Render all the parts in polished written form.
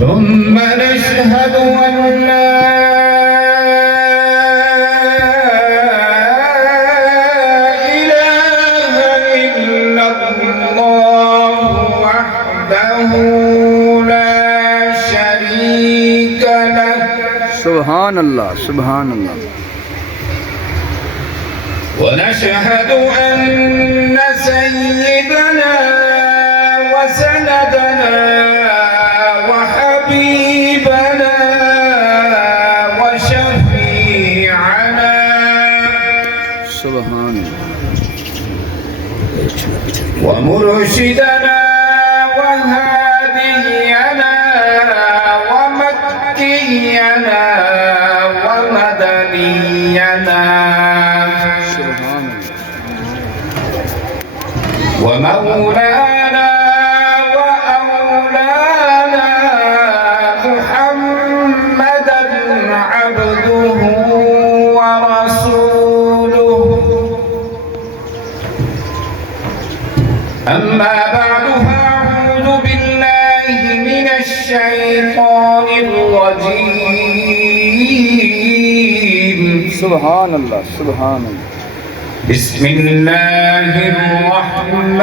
ثم نشهد أن لا إله إلا الله وحده لا شريك له. سبحان الله سبحان الله. ونشهد أن سيدنا وسندنا وحبيبنا وشفيعنا سبحان الله ومرشدنا وهادينا ومكينا ومدنينا ومولانا وأولانا محمدا عبده ورسوله. أما بعد فأعوذ بالله من الشيطان الرجيم. سبحان الله سبحان الله. بسم الله الرحمن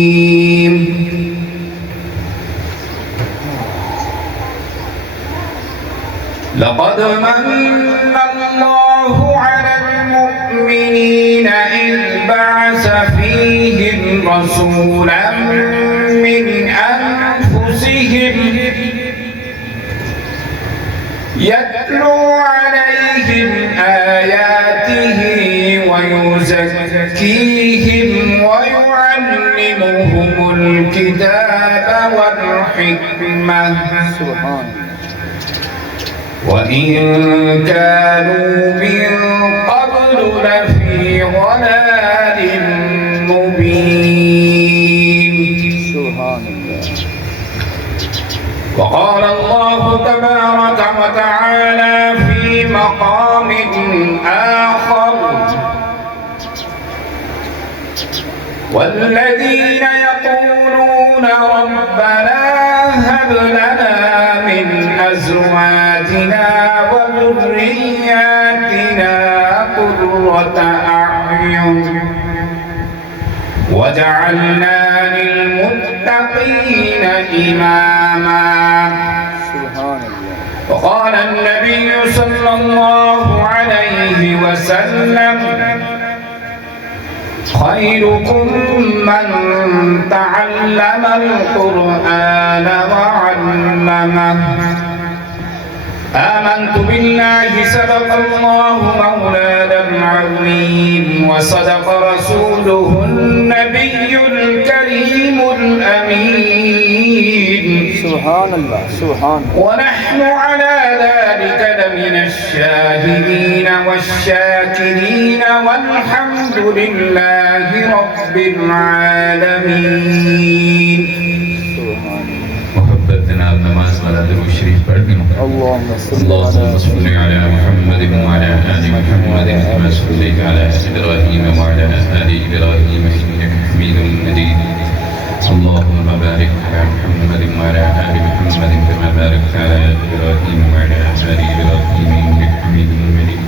الرحيم. لقد من الله على المؤمنين إذ بعث فيهم رسولا من أنفسهم يتلو عليهم آياته ويزكيهم ويعلمهم الكتاب والحكمة وإن كانوا من قبل لفي ضلال مبين. سبحان الله. وقال الله تبارك وتعالى في مقام آخر: والذين يقولون ربنا هب لنا من أزواجنا وذرياتنا قرة أعين وجعلنا للمتقين إماما. سبحان الله. وقال النبي صلى الله عليه وسلم: خيركم من تعلم القرآن وعلمه. آمنت بالله صدق الله مولانا العظيم وصدق رسوله النبي الكريم الأمين. سبحان الله سبحان الله. ونحن على ذلك لمن الشاهدين والشاكرين والحمد لله رب العالمين. نماز والا درود شریف پڑھنی ہو. اللهم صل على محمد وعلى آل محمد كما صليت على إبراهيم وعلى آل إبراهيم إنك حميد مجيد. اللهم بارك على محمد وعلى آل محمد كما باركت على إبراهيم وعلى آل إبراهيم إنك حميد مجيد.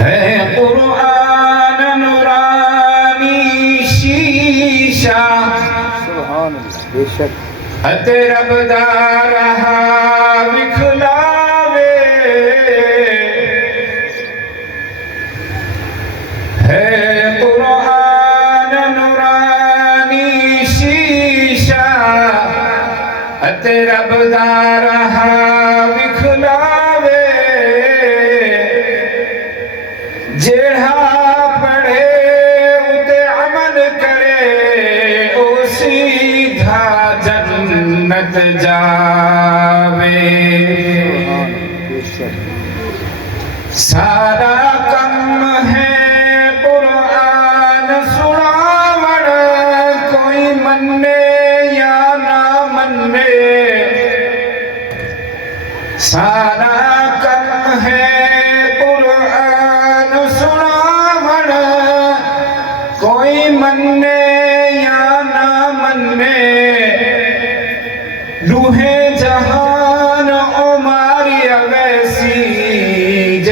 ہے قرآن نورانی شیشہ سبحان اللہ بے شک تیرا بدار رہا بکھلاوے ہے قرآن نورانی شیشہ تیرا بدار رہا بکھلاوے جیڑا پڑھے اتے عمل کرے او سیدھا جنت جاوے. سارا کم ہے قرآن سناوڑ کوئی مننے یا نہ مننے. سارا کم ہے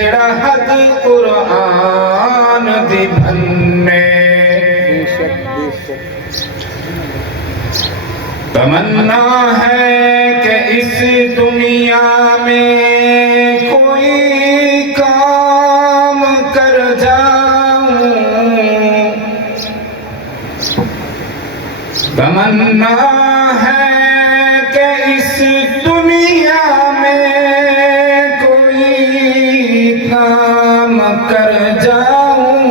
جڑا حد قرآن دی بھنے بے شک بے شک تمنا ہے کہ اس دنیا میں کوئی کام کر جاؤں تمنا ہے کہ اس دنیا میں کوئی کام کر جاؤں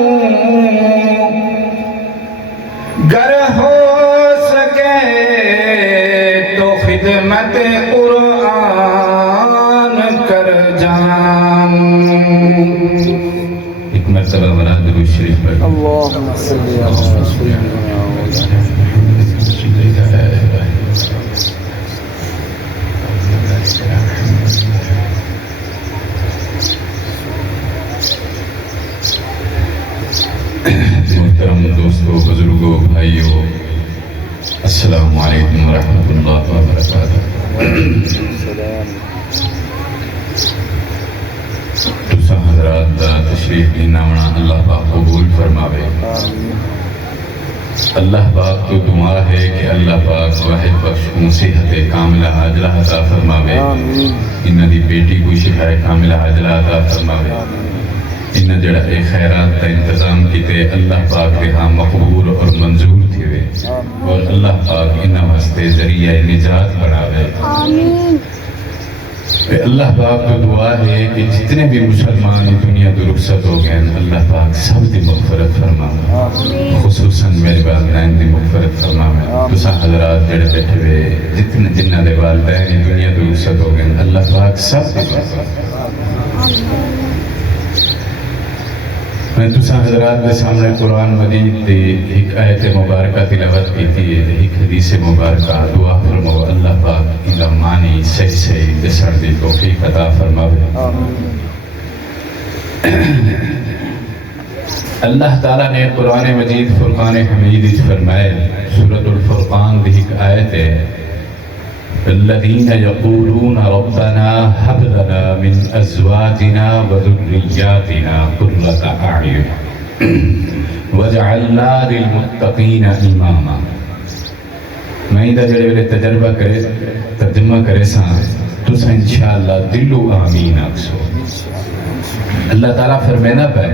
گر ہو سکے تو خدمت قرآن کر جاؤں ایک مرتبہ مراد درود شریف پڑھ اللہم صلی علی سیدنا محترم دوستو بزرگوں بھائیو السلام علیکم ورحمۃ اللہ وبرکاتہ السلام تسا حضرات دا تشریف لینا اللہ پاک قبول فرماوے آمین اللہ پاک تو دعا ہے کہ اللہ پاک واحد بخش صحت کاملہ عاجلہ عطا فرماوے آمین انہاں دی بیٹی کو شفا کاملہ عاجلہ عطا فرماوے انہاں جڑا اے خیرات کا انتظام کیتے اللہ پاک دے ہاں مقبول اور منظور تھے اور اللہ پاک انہاں واسطے ذریعہ نجات بناوے آمین اللہ پاک تو دعا ہے کہ جتنے بھی مسلمان دنیا تو رخصت ہو گئے اللہ پاک سب دی مغفرت فرماوے خصوصاً میرے والدین دی مغفرت فرماوے تسا حضرات جڑے بیٹھے ہوئے جتنے جنہ دے والدین دنیا تو رخصت ہو گئے اللہ پاک سب دی مغفرت میں تسا حضرات کے سامنے قرآن مجید دی ایک آیت مبارکہ تلاوت کی تھی ایک حدیث مبارکہ دعا فرماو اللہ پاک ان معنی صحیح صحیح دسن دی توفیق عطا فرماوے اللہ تعالیٰ نے قرآن مجید فرقان حمید فرمائے سورۃ الفرقان دی ایک آیت ہے الذين يقولون ربنا هب لنا من ازواجنا وذرياتنا قرة اعين واجعلنا للمتقين اماما میں دا جڑے ویلے تجربہ کرے ترجمہ کرے سا تو سا انشاءاللہ دلو آمین اکسو اللہ تعالیٰ فرمینا پہ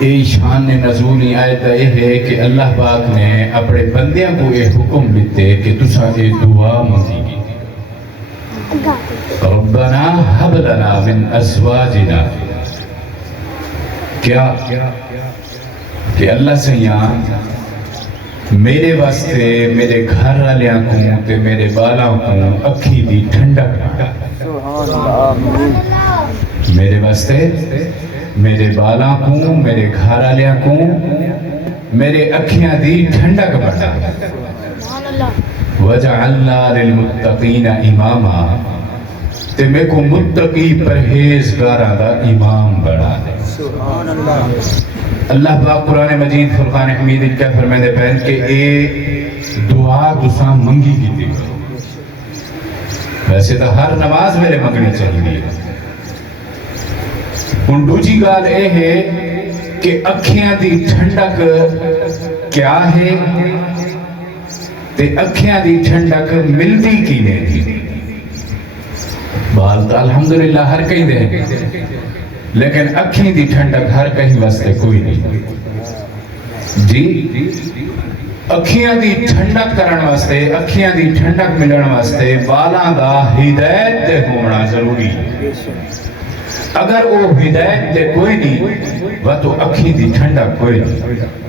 اے شان نزولی آیت اے ہے کہ اللہ پاک نے اپنے بندیاں کو اے حکم دیتے کہ تسا اے دعا مانگی گی ربنا حب لنا من ازواجنا کیا کہ اللہ سے یہاں میرے واسطے میرے گھر والیاں کو تے میرے بالاں کو اکھی دی ٹھنڈک سبحان اللہ آمین میرے واسطے میرے بالاں کو میرے گھر والیاں کو میرے اکھیاں دی ٹھنڈک بنا وجعلنا للمتقین اماما تے میں کو متقی پرہیزگاراں دا امام بنا دے سبحان اللہ اللہ پاک قرآن مجید فرقان حمید کیا فرمائے پہن کہ اے دعا تساں منگی کی تھی ویسے تو ہر نماز میرے منگنی چاہیے ان دوجی گال اے ہے کہ اکھیاں دی ٹھنڈک کیا ہے تے اکھیاں دی ٹھنڈک ملتی کی نہیں تھی بات الحمدللہ ہر کہیں دے لیکن اکھیں دی ٹھنڈک ہر کہیں واسطے کوئی نہیں جی اکھیاں دی ٹھنڈک کرن واسطے اکھیاں دی ٹھنڈک ملن واسطے بالاں دا ہدایت تے ہونا ضروری ہے اگر وہ ہدایت تے کوئی نہیں وہ تو اکھی دی ٹھنڈک کوئی نہیں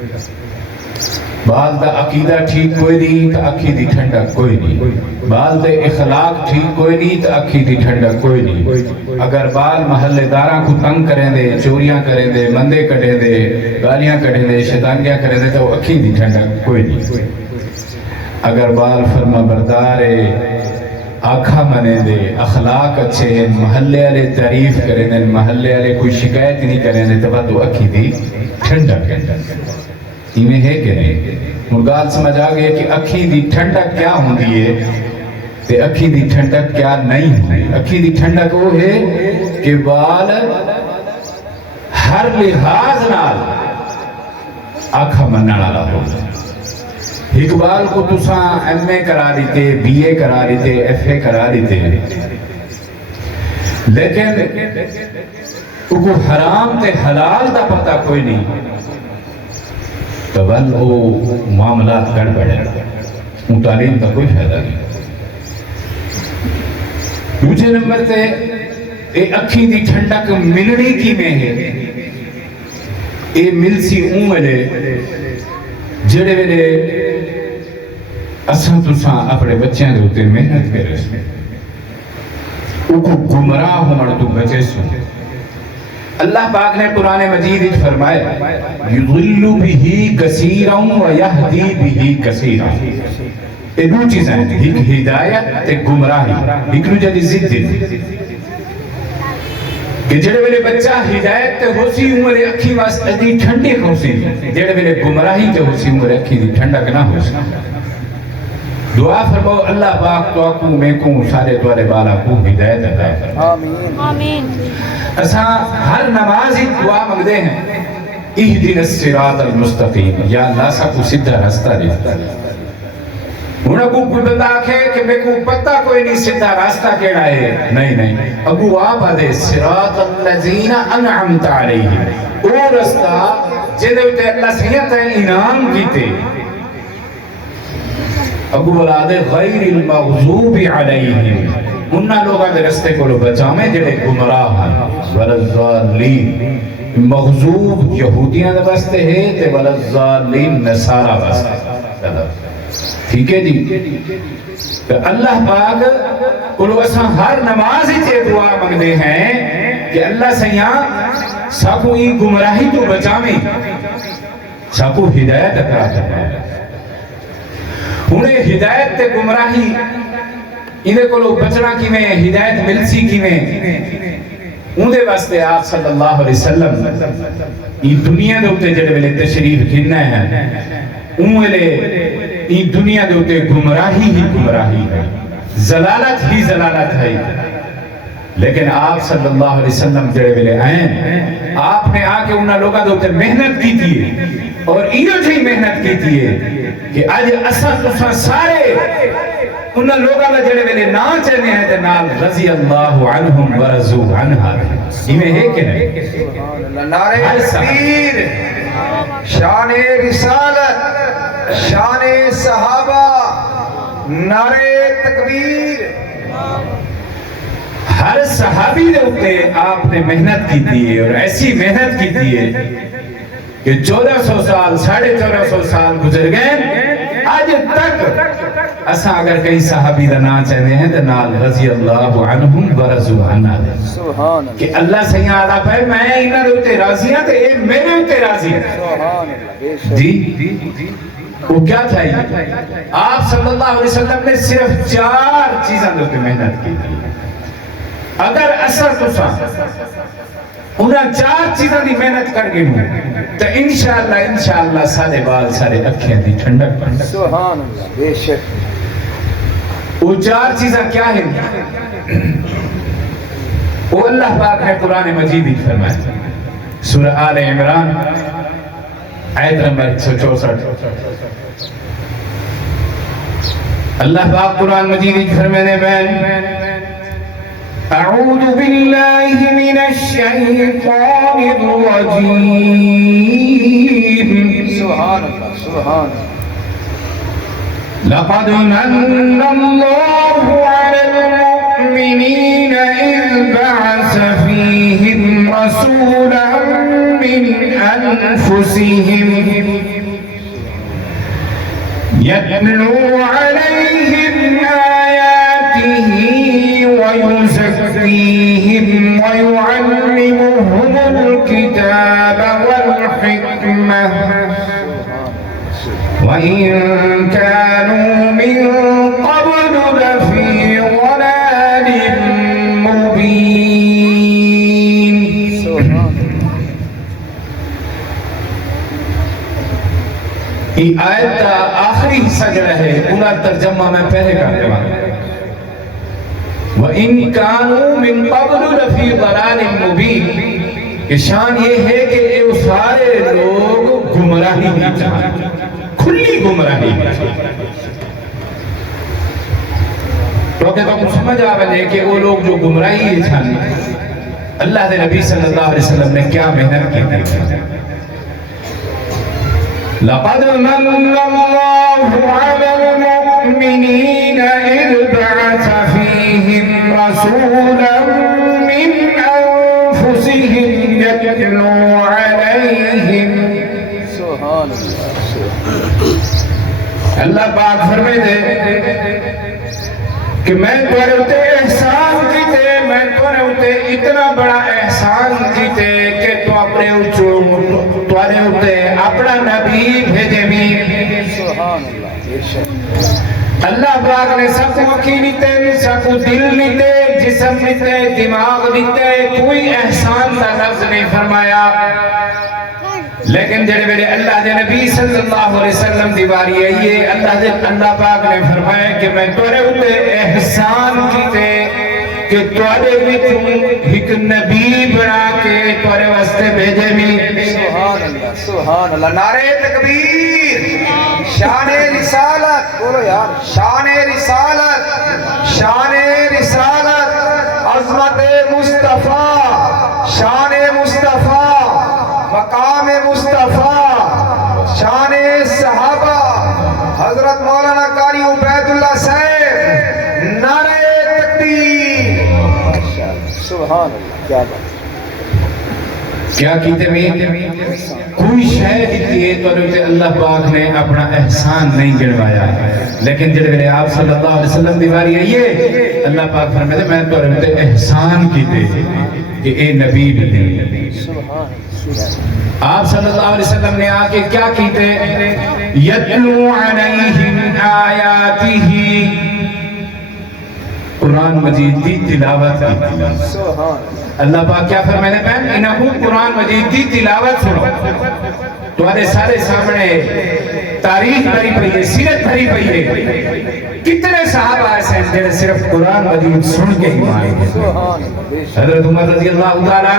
بال دا عقیدہ ٹھیک کوئی نہیں تو اکھی دی ٹھنڈک کوئی نہیں بال دے اخلاق ٹھیک کوئی نہیں تو اکھی دی ٹھنڈک کوئی نہیں اگر بال محلے داراں کو تنگ کریں دے چوریاں کریں دے مندے کٹیں دے گالیاں کٹیں دے شیطانیاں کریں دے تو اکھی دی ٹھنڈک کوئی نہیں اگر بال فرما بردار آنکھا منے دے اخلاق اچھے ہیں محلے والے تعریف کریں دے محلے والے کوئی شکایت نہیں کریں دے تو اکھی دی ٹھنڈک ایمیں ہے کہ نہیں مرگال سمجھ آگئے کہ اکھی دی ٹھنڈک کیا ہوندی ہے تے اکھی دی ٹھنڈک کیا نہیں ہوندی اکھی دی ٹھنڈک وہ ہے کہ والد ہر لحاظ نال آکھا مننا والا ہو. اقبال کو تساں ایم اے کرا دیتے، بی اے کرا دیتے، ایف اے کرا دیتے، لیکن کو حرام تے حلال دا پتہ کوئی نہیں، تو بل وہ معاملات گڑبڑ ہے، ان تعلیم کا کوئی فائدہ نہیں. دوسرے نمبر تے اے اکھی دی ٹھنڈک ملنی کی میں ہے، اے مل سی اون ویلے جڑے ویلے اساں تساں اپنے بچیاں دے اوتے محنت کرے سو، او کو گمراہ ہومن تو بچے سو. اللہ پاک نے قرآن مجید وچ فرمایا یضل بہ کثیرا ویہدی بہ کثیرا. یہ دو چیزیں ہیں، ایک ہدایت تے گمراہی، ایک دوجے دی ضد ہے. کہ جڑے ویلے بچہ ہدایت تے ہوسی عمر اکھی واسطے دی ٹھنڈی ہوسی، جڑے ویلے گمراہی تے ہوسی عمر اکھی دی ٹھنڈک نہ ہوسی. دعا فرماؤ اللہ پاک تو کو میں کو سارے دوارے بالا کو ہدایت عطا فرمائے. آمین. اساں ہر نماز ہی دعا مانگتے ہیں اہدنا الصراط المستقیم، یا اللہ سا کو سیدھا راستہ دے. انہاں کو کوئی بندہ آکھے کہ میں کو پتہ کوئی نہیں سیدھا راستہ کیڑا ہے، نہیں ابو آپ آدھے صراط الذین انعمت علیہم، وہ راستہ جنہوں تے اللہ سیدھا انعام کیتے. ابو بلادے غیر المغضوب علیہم، انہاں لوگاں دے رستے کو بچامیں جڑے گمراہ ہیں. وللضالین، مغضوب یہودیاں دے واسطے ہے تے وللضالین نصارا واسطے. ٹھیک ہے جی. اللہ پاک کو اساں ہر نماز ہی دعا مانگتے ہیں کہ اللہ سیاں ساکو ای گمراہی تو بچامیں، ساکو ہدایت عطا فرمائے. انہیں ہدایت تے گمراہی انہیں کو بچنا کی میں ہدایت ملسی کی میں اندھے واسطے آپ صلی اللہ علیہ وسلم یہ دنیا دے ہوتے جڑے ویلے تشریف کھننا ہے، انہیں یہ دنیا دے ہوتے گمراہی ہی گمراہی ہے، زلالت ہی زلالت ہے. لیکن آپ صلی اللہ علیہ وسلم جڑے ویلے آئیں، آپ نے آ کے انہاں لوگاں دے ہوتے محنت کی تھی اور ایو جی محنت کی تھی کہ آج اساں تساں سارے انہاں لوگاں دا جڑے ویلے نا چاہنے ہیں تے نال رضی اللہ عنہم ورضوا عنہا. ایویں ہے کہ نہیں؟ نعرہ تکبیر، شان رسالت، شان صحابہ، نعرہ تکبیر. ہر صحابی دے اوپر آپ نے محنت کی تھی اور ایسی محنت کی تھی کہ 1400 سال 1450 سال گزر گئے، آج تک اساں اگر کئی صحابی دا نام چاہتے ہیں تو نال رضی اللہ عنہم ورضوا عنہ سبحان اللہ. کہ اللہ سیاں آدھا پہے میں انہاں دے اوتے راضی ہاں تے اے میرے اوتے راضی ہیں. سبحان اللہ. بے شک. جی وہ کیا تھا یہ؟ آپ صلی اللہ علیہ وسلم نے صرف 4 چیزاں دے اوتے محنت کی تھی. اگر اثر تساں انہاں 4 چیزاں دی محنت کر گئے ہوں تو انشاءاللہ سارے بال سارے اکھیاں دی ٹھنڈک بن. سبحان اللہ. بے شک. وہ 4 چیزاں کیا ہیں؟ وہ اللہ پاک نے قرآن مجید ہی فرمایا سورہ آل عمران آیت نمبر 164. اللہ پاک قرآن مجید ہی فرمانے میں اعوذ باللہ من الشیطان الرجیم. سبحان اللہ. سبحان اللہ. لقد من الله على المؤمنين إذ بعث فيهم رسولا من أنفسهم يتلو عليهم آياته ويزكيهم ويعلمهم الكتاب والحكمة وإن كانوا من قبل لفي ضلال مبين. یہ آیت کا آخری حصہ جڑا ہے انہا ترجمہ میں پہلے کرتے ہیں. وَإِن كَانُوا مِن قَبْلُ لَفِي ضَلَالٍ مُبِينٍ کہ شان یہ ہے کہ یہ سارے لوگ گمراہی کی چاہتے کھلی گمراہی کی چاہتے تو کہ تم سمجھ آوے کہ وہ لوگ جو گمراہی ہے چاہتے اللہ دے نبی صلی اللہ علیہ وسلم نے کیا محنت کی تھی لَقَدْ مَنَّ اللَّهُ عَلَى الْمُؤْمِنِينَ إِذْ بَعَثَ فِيهِمْ رَسُولًا مِّنْ أَنفُسِهِمْ يَتْلُو عَلَيْهِمْ سبحان اللہ اللہ پاک فرمائے دے کہ میں تمہارے اتے احسان کیتے میں تمہارے اتے اتنا بڑا احسان کیتے کہ تو اپنے تمہارے اتے اپنا نبی بھیجے بھی سبحان اللہ بے شک اللہ پاک نے سب کو عقیل لیتے سب کو دل لیتے جسم لیتے دماغ لیتے کوئی احسان کا لفظ نہیں فرمایا لیکن جڑے میرے اللہ دے نبی صلی اللہ علیہ وسلم دیواری ہے یہ اللہ پاک نے فرمایا کہ میں تورے اتے احسان کیتے کہ تورے بھی تم ایک نبی بنا کے تورے واسطے بھیجے بھی سبحان اللہ نعرہ تکبیر شان رسالت بولو یار شان رسالت شان رسالت عظمت مصطفیٰ شان مصطفیٰ مقام مصطفیٰ شان صحابہ حضرت مولانا قاری عبید اللہ صاحب نعرہ تکبیر سبحان اللہ کیا بات کیا کیتے میں کوئی شاید کیے تو اللہ پاک نے اپنا احسان نہیں گنوایا لیکن جب میرے آپ صلی اللہ علیہ وسلم دیواری ہے یہ اللہ پاک فرمائے میں تو احسان کیتے کہ اے نبی بھی آپ صلی اللہ علیہ وسلم نے آکے کیا کیتے یتلو علیہم آیاتہ قرآن مجید کی تلاوت کی اللہ پاک کیا فرمائے پہن انہوں قرآن مجید کی تلاوت سنو تمہارے سارے سامنے تاریخ بھری پئی ہے سیرت بھری پئی ہے کتنے صحابہ ایسے ہیں جنہیں صرف قرآن مجید سن کے ہی مائیں حضرت عمر رضی اللہ تعالیٰ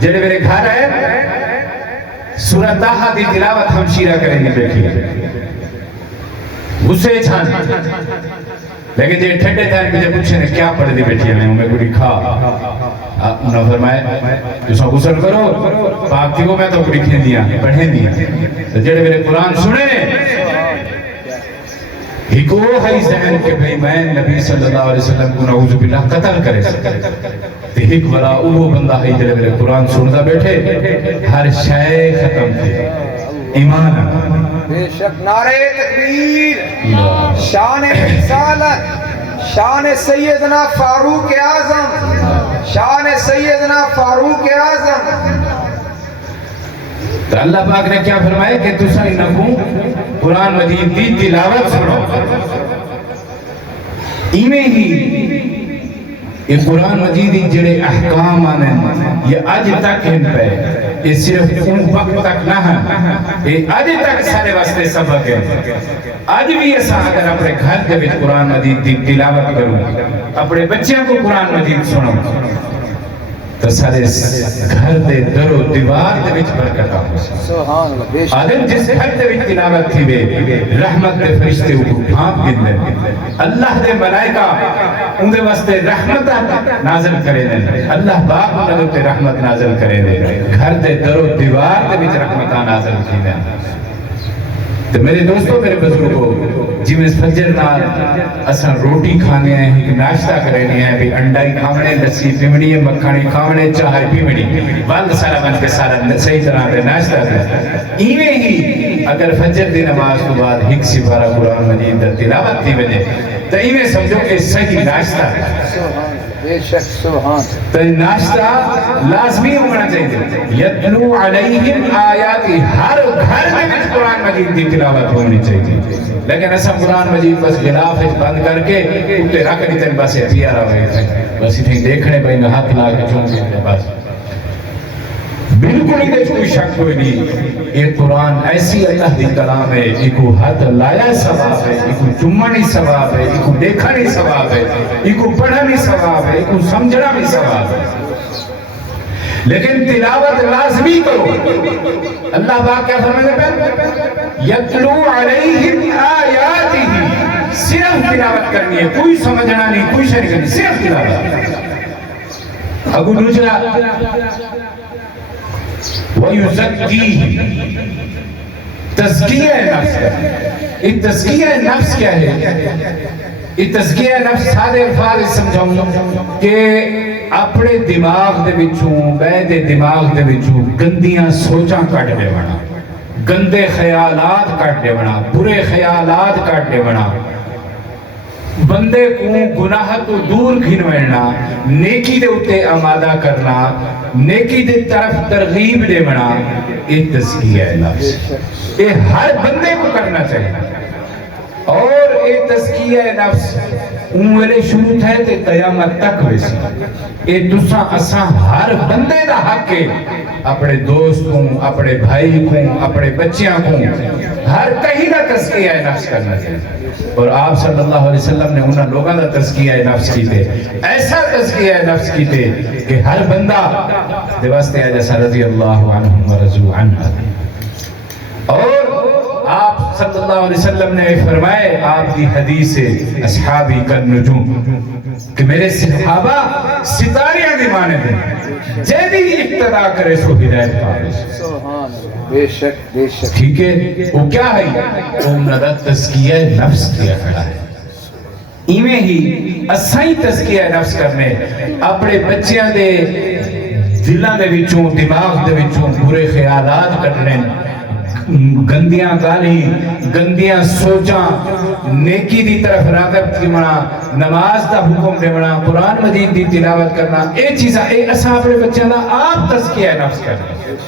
جنہیں میرے گھر ہے سورہ طٰہٰ دی تلاوت ہم شیرہ کریں گے بیٹھی غصے چھان لیکن جب ٹھنڈے تھے مجھے پوچھے نے کیا پڑھ دی بیٹھی ہے میں کوئی لکھا انہوں نے فرمایا جسا غسل کرو پاک تھی کو میں تو لکھیں دیا پڑھیں دیا جڑے میرے قرآن سنے ایک وہ ہے ذہن کہ بھئی میں نبی صلی اللہ علیہ وسلم کو نعوذ باللہ قتل کرے تو ایک بڑا وہ بندہ ہے جڑے میرے قرآن سنتا بیٹھے ہر شے ختم تھے ایمان بے شک نعرہ تکبیر شان رسالت شان سیدنا فاروق اعظم شان سیدنا فاروق اعظم تو اللہ پاک نے کیا فرمایا کہ تسا انکوں قرآن مجید دی تلاوت سنو ایمیں ہی یہ قرآن مجید جڑے احکام آنے یہ آج تک ان پہ یہ صرف ان وقت تک نہ ہے یہ آج تک سارے واسطے سبق ہے آج بھی ایسا اگر اپنے گھر کے بچ قرآن مجید دی تلاوت کروں اپنے بچیاں کو قرآن مجید سنوں تو سارے گھر دے در و دیوار دے وچ برکت آ سبحان اللہ بے شک آدم جس گھر دے وچ تلاوت تھی وے رحمت دے فرشتے کو بھانپ گندے اللہ دے ملائکہ ان دے واسطے رحمت نازل کرے دے اللہ باپ انہوں دے رحمت نازل کرے دے گھر دے در و دیوار دے وچ رحمت نازل کی دے تو میرے دوستوں میرے بزرگوں جی میں فجر نال اساں روٹی کھانے ہیں کہ ناشتہ کرنے ہیں بھی انڈائی کھانے لسی پیمنی ہے مکھانی کھانے چاہے پیمنی والد سارا بن کے سارا صحیح طرح پہ ناشتہ کرنے ایویں ہی اگر فجر دی نماز کو بعد ایک سپارہ قرآن مجید تلاوت تھی وجہ تو ایویں سمجھو کہ صحیح ناشتہ ہے بے شک سبحان تو ناشتہ لازمی ہونا چاہیے یتلو علیہم آیاتی ہر گھر میں قرآن مجید دی تلاوت ہونی چاہیے لیکن ایسا قرآن مجید بس غلاف بند کر کے اٹھے رکھ نہیں تن بس پیارا ہوئے تھے بس اتنی دیکھنے پہ ہاتھ لا کے چون کے بس بالکل ہی کوئی شک کوئی نہیں. یہ قرآن ایسی اللہ دی کلام ہے. ایکو ہاتھ لایا ثواب ہے, ایکو چمانی ثواب ہے, ایکو دیکھا نہیں ثواب ہے, ایکو پڑھا نہیں ثواب ہے, ایکو سمجھنا بھی ثواب ہے. لیکن تلاوت لازمی کرو. اللہ پاک کیا فرماتے ہیں؟ یتلو علیہم آیاتہ. صرف تلاوت کرنی ہے, کوئی سمجھنا نہیں, کوئی شرک نہیں, صرف تلاوت. ابو دوسرا وَيُزَكِّيهِ, تزکیہ نفس. یہ تزکیہ نفس کیا ہے؟ یہ تزکیہ نفس سادے الفاظ سمجھاؤں کہ اپنے دماغ دے وچوں, بیدے دماغ دے وچوں گندیاں سوچاں کٹ دے بنا, گندے خیالات کٹ دے بنا, برے خیالات کٹ دے بنا, بندے کو گناہ تو دور گھنوڑنا, نیکی دے اتے آمادہ کرنا, نیکی دے طرف ترغیب دے بنا. یہ تزکیہ نفس یہ ہر بندے کو کرنا چاہیے. اور یہ تزکیہ نفس انہوں شروع ہے تے قیامت تک ویسی. یہ تساں اساں ہر بندے دا حق ہے اپنے دوستوں, اپنے بھائی کو, اپنے بچیاں کو, ہر کہیں دا تزکیہ نفس کرنا چاہیے. اور آپ صلی اللہ علیہ وسلم نے انہاں لوگاں دا تزکیہ نفس کیتے, ایسا تزکیہ نفس کیتے کہ ہر بندہ دے واسطے جیسا رضی اللہ عنہم ورضوا عنہ. اور آپ صلی اللہ علیہ وسلم نے فرمائے, آپ کی حدیث ہے اصحابی کالنجوم, کہ میرے صحابہ ستاریاں دی مانند ہیں, جیدی اقتدا کرے سو ہدایت پائے. سبحان اللہ. بے شک بے شک. ٹھیک ہے, وہ کیا ہے؟ وہ ندہ تزکیہ نفس کیا کھڑا ہے. ایمیں ہی اسائی تزکیہ نفس کرنے, اپنے بچیاں دے دلاں دے وچوں, دماغ دے وچوں برے خیالات کرنے, گندیاں گالی, گندیاں سوچاں, نیکی دی طرف راغب کرنا, نماز دا حکم دینا, قرآن مجید دی تلاوت کرنا. اے چیزاں اے اساں اپنے بچیاں دا آپ تزکیہ نفس کرنے.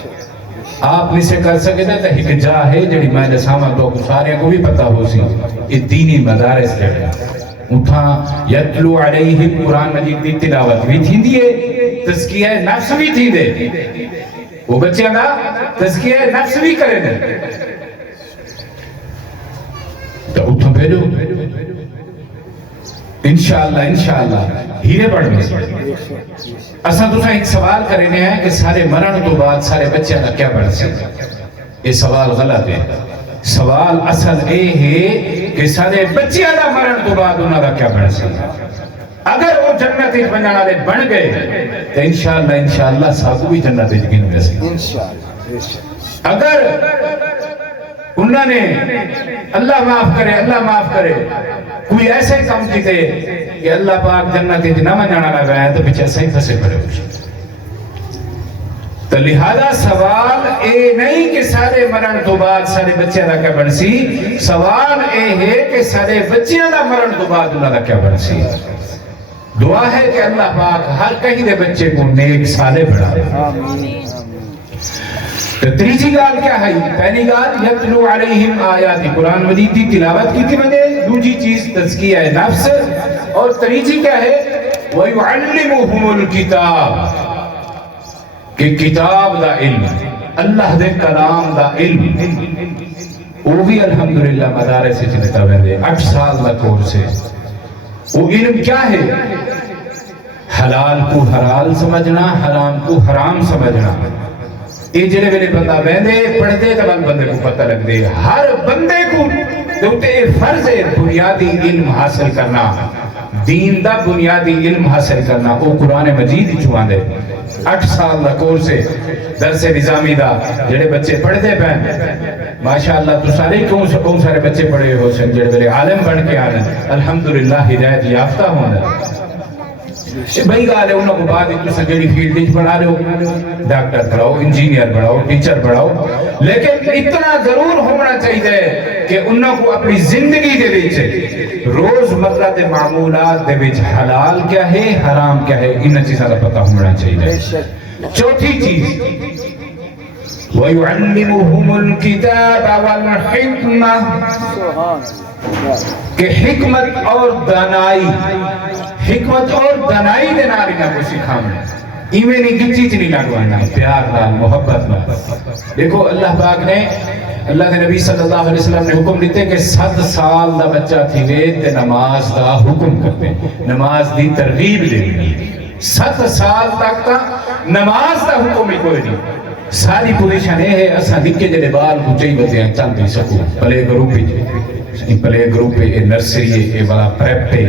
آپ نہیں سے کر سکے تھا کہ ایک جا ہے جڑی میں نے ساما تو سارے کو بھی پتا ہو سی, یہ دینی مدارس جڑے اتھا یتلو علیہم, قرآن مجید دی تلاوت بھی تھی دیئے, تزکیہ نفس بھی تھی دے, وہ بچے دا تزکیہ نفس بھی کرے دے. تو اتھا بھیجو انشاءاللہ ہیرے پڑھ میں سے. اساں تو ایک سوال کرنے ہیں کہ سارے مرن تو بعد سارے بچے کا کیا بڑھ سے. یہ سوال غلط ہے. سوال اصل اے ہے کہ سارے بچے کا مرن تو بعد انہوں کا کیا بڑھ سے. اگر وہ جنت ایک بنانا والے بن گئے تو انشاءاللہ ساتھ بھی جنت ایک گن گئے. اگر انہوں نے اللہ معاف کرے کوئی ایسے کام کیتے کہ اللہ پاک جنت ایک نہ منانا لگا ہے تو پیچھے صحیح پھسے پڑے ہوئے. تو لہذا سوال اے نہیں کہ سارے مرن تو بعد سارے بچے دا کیا بن سی, سوال اے ہے کہ سارے بچے دا مرن تو بعد انہوں دا کیا بن سی. دعا ہے کہ اللہ پاک ہر کہیں دے بچے کو نیک صالح بڑھا. تو تیسری گال کیا ہے؟ پہلی گال یتلو علیہم آیات, قرآن مجید کی تلاوت کی تھی میں نے. دوسری چیز تزکیہ نفس. اور تیسری کیا ہے؟ وَيُعَلِّمُهُمُ الْكِتَابِ, کہ کتاب دا علم, اللہ دے کلام دا علم. وہ بھی الحمدللہ مدارے سے چلتا ہے 8 سال دا کورس ہے. وہ علم کیا ہے؟ حلال کو حلال سمجھنا, حرام کو حرام سمجھنا. یہ جنہیں میرے بندہ بہنے پڑھتے تو بندے کو پتہ لگ دے. ہر بندے کو دوتے فرض ہے بنیادی علم حاصل کرنا, دین دا بنیادی علم حاصل کرنا. وہ قرآن مجید چوان دے 8 سال دا کورس ہے درس نظامی دا. جڑے بچے پڑھتے پہن ماشاءاللہ تو سارے کون سارے بچے پڑھے ہو سن جڑے میرے عالم بن کے آنا الحمدللہ ہدایت یافتہ ہونا. بھئی گال ہے انہوں کو بعد اتنے جڑی فیلڈ پڑھا رہے ہو, ڈاکٹر پڑھاؤ, انجینئر پڑھاؤ, ٹیچر پڑھاؤ, لیکن اتنا ضرور ہونا چاہیے کہ انہوں کو اپنی زندگی دے وچ روز مرہ دے معمولات دے وچ حلال کیا ہے حرام کیا ہے ان چیزوں کا پتہ ہونا چاہیے. چوتھی چیز وَيُعَلِّمُهُمُ الْكِتَابَ وَالْحِكْمَةِ, کہ حکمت اور دانائی دے ناری نہ کو سکھاؤں. ایویں نہیں گچی چ نہیں لگوانا، پیار نال محبت نال. دیکھو اللہ پاک نے اللہ کے نبی صلی اللہ علیہ وسلم نے حکم دیتے کہ 7 سال دا بچہ تھی وے تے نماز دا حکم کرتے، نماز دی ترغیب دینی. 7 سال تک تا نماز دا حکم ہی کوئی نہیں. ساری پوزیشن یہ ہے اساں نکے جڑے بال اونچے بچے ہیں چل بھی سکو پلے گروپ ہی پلے گروپ ہے نرسری ہے یہ والا پریپ ہے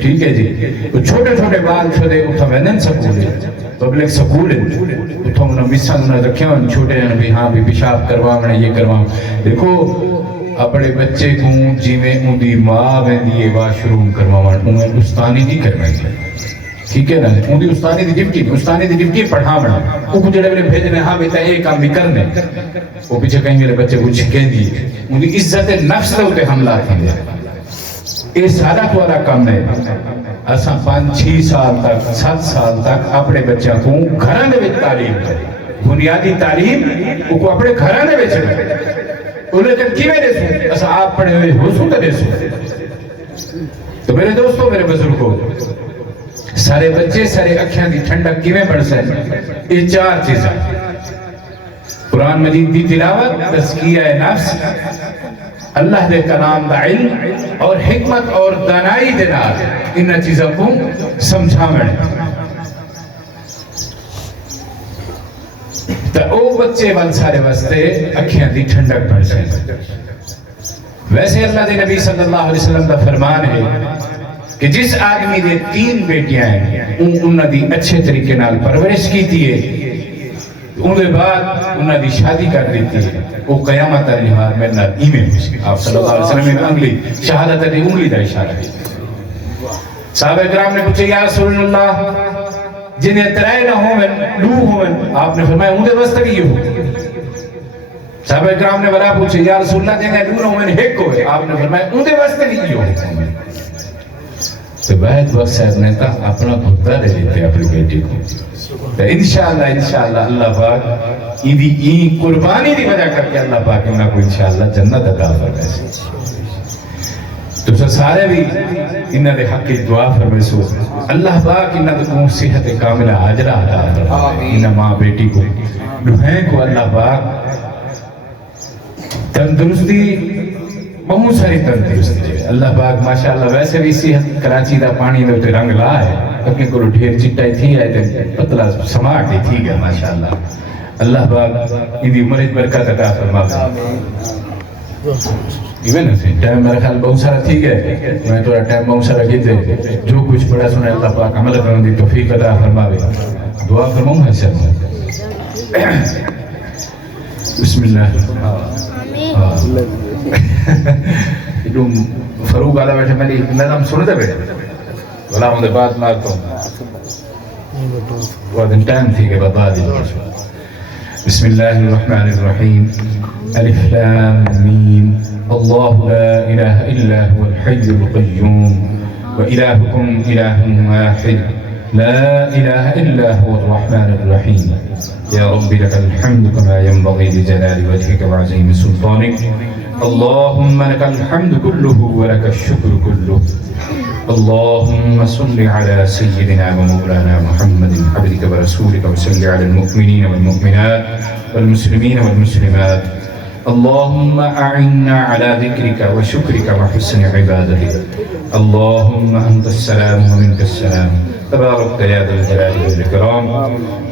ٹھیک ہے جی. چھوٹے چھوٹے بال چھوٹے اتھا وینن سکول ہے پبلک سکول ہے اتھا انہوں مساں انہوں رکھے ہیں چھوٹے ہیں بھی ہاں بھی پیشاب کرواؤں یہ کرواؤں. دیکھو اپنے بچے کو جی میں ان دی ماں ویندی ہے واش روم کرواؤں انہیں استانی نہیں کروائیں گے ٹھیک ہے نا. ان دی استانی دی ڈیوٹی پڑھاونا وہ کچھ جڑے بھیج رہے ہاں بیٹا یہ کام بھی کرنے وہ پیچھے کہیں میرے بچے کچھ کہہ دی ان دی عزت نفس دے اوتے حملہ تھی. یہ سارا تھوڑا کام ہے. اساں 5-6 سال تک 7 سال تک اپنے بچوں کو گھراں دے وچ تعلیم بنیادی تعلیم کو اپنے گھراں دے وچ انہیں جب کیویں دے سو اساں آپ پڑھے ہوئے ہو سو تے دے سو. تو میرے دوستو میرے بزرگوں سارے بچے سارے اکھیاں دی ٹھنڈک کیویں بڑھ سکے یہ 4 چیزاں قرآن مجید دی تلاوت تزکیہ نفس اللہ دے کلام دا علم اور حکمت اور دانائی دے نال ان چیزوں کو سمجھاویں. تو او بچے وال سارے واسطے اکھیاں دی ٹھنڈک بڑھ سکے. ویسے اللہ دے نبی صلی اللہ علیہ وسلم دا فرمان ہے کہ جس آدمی دے 3 بیٹیاں ہیں انہوں دی اچھے طریقے نال پرورش کی تھی ہے انہوں نے بعد انہوں دی شادی کر دیتی ہے وہ قیامت النہار میں نال ایمیں ہوئی. آپ صلی اللہ علیہ وسلم نے انگلی شہادت دی انگلی دا اشارہ ہے. صحابہ کرام نے پوچھے یا رسول اللہ جنہیں ترائے نہ ہوں لو ہوں آپ نے فرمایا ان دے واسطے بھی یہ ہو. صحابہ کرام نے بڑا پوچھے یا رسول اللہ جنہیں لو نہ ہوں ہیک ہوئے آپ نے فرمایا ان دے واسطے بھی یہ ہو. تو بعد وقت صاحب نے کہا اپنا خودہ دے دیتے اپنی بیٹی کو. تو انشاءاللہ اللہ پاک این قربانی دی وجہ کر کے اللہ پاک انہاں کو انشاءاللہ جنت عطا فرمائے. تو سارے بھی انہاں دے حق کی دعا فرمائے سو اللہ پاک انہاں کو صحت کاملہ عاجلہ عطا فرمائے. انہاں ماں بیٹی کو دوہیں کو اللہ پاک تندرستی بہت ساری تندرستی ہے. اللہ پاک ماشاءاللہ ویسے بھی صحت کراچی دا پانی دے تے رنگ لا ہے اکے کو ڈھیر چٹا تھی ہے تے پتلا سماٹ تھی گیا ماشاءاللہ. اللہ پاک ان دی عمر برکت عطا فرمائے. ایون ٹائم میرا خیال بہت سارا تھی گیا میں تھوڑا ٹائم بہت سارا کیتے جو کچھ پڑھا سنا اللہ پاک عمل کرنے دی توفیق عطا فرمائے. دعا فرماؤں ہے سر بسم اللہ. فروغ آلہ بیٹھے میں نے نظم سنتے بیٹھے بلا ہوں دے بات مارتا ہوں وہ دن ٹائم تھی کہ بتا دی. بسم اللہ الرحمن الرحیم الف لام میم اللہ لا الہ الا هو الحی القیوم وإلہکم الہ واحد لا إله إلا هو الرحمن الرحيم يا رب لك الحمد كما ينبغي لجلال وجهك وعظيم سلطانك اللهم لك الحمد كله ولك الشكر كله اللهم صل على سيدنا ومولانا محمد عبدك ورسولك وصل على المؤمنين والمؤمنات والمسلمين والمسلمات اللهم أعنا على ذكرك وشكرك وحسن عبادتك اللهم أنت السلام ومنك السلام تبارك يا ذا الجلال والإكرام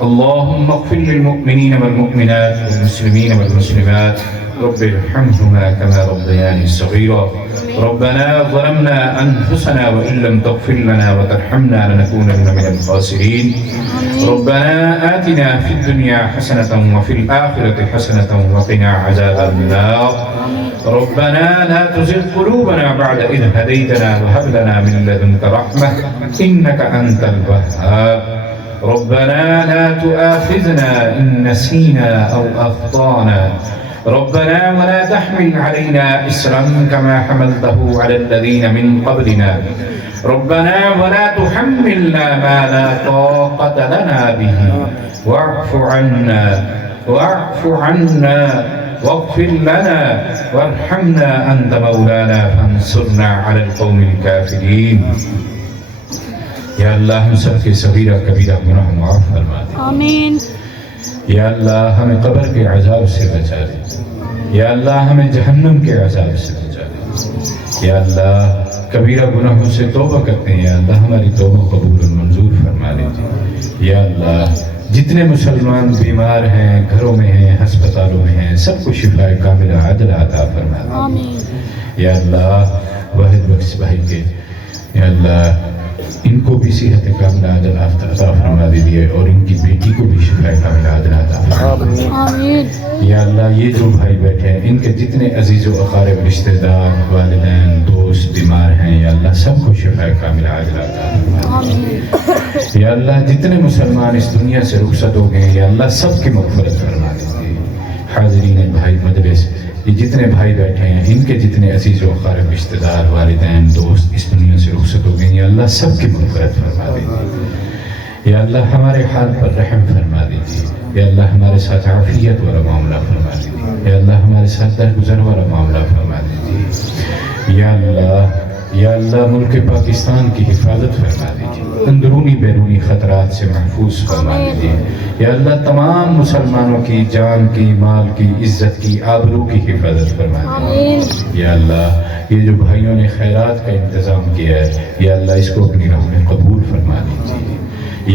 اللهم اغفر للمؤمنين والمؤمنات والمسلمين والمسلمات رب ارحمهما كما ربياني صغيرا ربنا ظلمنا أنفسنا وإن لم تغفر لنا وترحمنا لنكونن من الخاسرين ربنا آتنا في الدنيا حسنة وفي الآخرة حسنة وقنا عذاب النار ربنا لا تزغ قلوبنا بعد إذ هديتنا وهب لنا من لدنك رحمة إنك أنت الوهاب ربنا لا تؤاخذنا إن نسينا أو أخطأنا ربنا ولا تحمل علينا إسرا كما حملته على الذين من قبلنا ربنا ولا تحملنا ما لا طاقة لنا به واعف عنا واغفر لنا وارحمنا أنت مولانا فانصرنا على القوم الكافرين یا اللہ ہم سب کے صغیرہ کبیرہ گناہ معاف فرما دے. آمین. یا اللہ ہمیں قبر کے عذاب سے بچا دے. یا اللہ ہمیں جہنم کے عذاب سے بچا دے. یا اللہ کبیرہ گناہوں سے توبہ کرتے ہیں. یا اللہ ہماری توبہ قبول و منظور فرما دیجیے. یا اللہ جتنے مسلمان بیمار ہیں، گھروں میں ہیں، ہسپتالوں میں ہیں، سب کو شفا کاملہ عاجلہ عطا فرما دیجیے. آمین. یا اللہ واحد بخش بھائی کے یا اللہ ان کو بھی صحت کاملہ عاجلہ عطا فرما دیجیے اور ان کی بیٹی کو بھی شفا کاملہ عاجلہ عطا فرما دیجیے. آمین. یا اللہ یہ جو بھائی بیٹھے ہیں ان کے جتنے عزیز و اقارب رشتہ دار والدین دوست بیمار ہیں یا اللہ سب کو شفا کاملہ عاجلہ عطا فرما دیجیے. آمین. یا اللہ جتنے مسلمان اس دنیا سے رخصت ہو گئے یا اللہ سب کی مغفرت فرما دیجیے. حاضرین بھائی مجلس یہ جتنے بھائی بیٹھے ہیں ان کے جتنے عزیز و اقارب رشتہ دار والدین دوست اس دنیا سے رخصت ہو گئے یا اللہ سب کی مغفرت فرما دیجیے. یا اللہ ہمارے حال پر رحم فرما دیجیے. یا اللہ ہمارے ساتھ عافیت والا معاملہ فرما دیجیے. یا اللہ ہمارے ساتھ درگزر والا معاملہ فرما دیجیے. یا اللہ ملک پاکستان کی حفاظت فرما دیجیے. اندرونی بیرونی خطرات سے محفوظ فرما دیجیے. یا اللہ تمام مسلمانوں کی جان کی مال کی عزت کی آبرو کی حفاظت فرما دیجیے. یا اللہ یہ جو بھائیوں نے خیرات کا انتظام کیا ہے یا اللہ اس کو اپنی راہ میں قبول فرما دیجیے.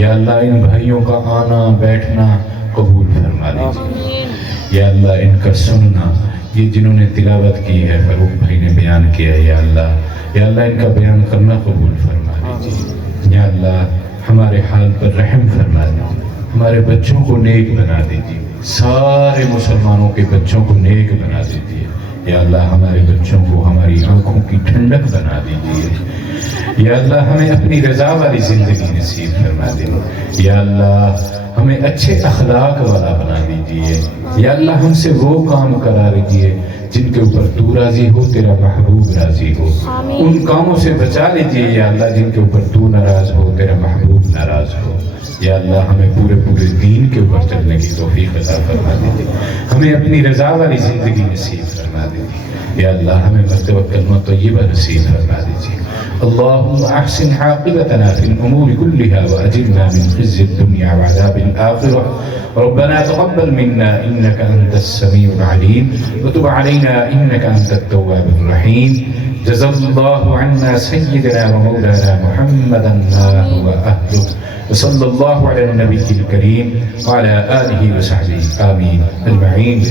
یا اللہ ان بھائیوں کا آنا بیٹھنا قبول فرما دیجیے. یا اللہ ان کا سننا یہ جنہوں نے تلاوت کی ہے فاروق بھائی نے بیان کیا ہے یا اللہ ان کا بیان کرنا قبول فرما دیجیے. یا اللہ ہمارے حال پر رحم فرما دیجیے. ہمارے بچوں کو نیک بنا دیجیے. سارے مسلمانوں کے بچوں کو نیک بنا دیجیے. یا اللہ ہمارے بچوں کو ہماری آنکھوں کی ٹھنڈک بنا دیجیے. یا اللہ ہمیں اپنی رضا والی زندگی نصیب فرما دیجیے. یا اللہ ہمیں اچھے اخلاق والا بنا دیجیے. یا اللہ ہم سے وہ کام کرا دیجیے جن کے اوپر تو راضی ہو تیرا محبوب راضی ہو. ان کاموں سے بچا لیجیے یا اللہ جن کے اوپر تو ناراض ہو تیرا محبوب ناراض ہو. یا اللہ ہمیں پورے دین کے اوپر چلنے کی توفیق عطا فرما دیجیے. ہمیں اپنی رضا والی زندگی نصیب فرما دیجیے. یا اللہ ہمیں مرتبہ کلمہ طیبہ نصیب فرما دیجیے. اللهم احسن عاقبتنا في الامور كلها واجرنا من خزي الدنيا وعذاب الاخره. ربنا تقبل منا انك انت السميع العليم وتب علينا انك انت التواب الرحيم. جزا الله عنا سيدنا ومولانا محمدا ما هو اهله وصلى الله على النبي الكريم وعلى اله وصحبه امين اجمعين.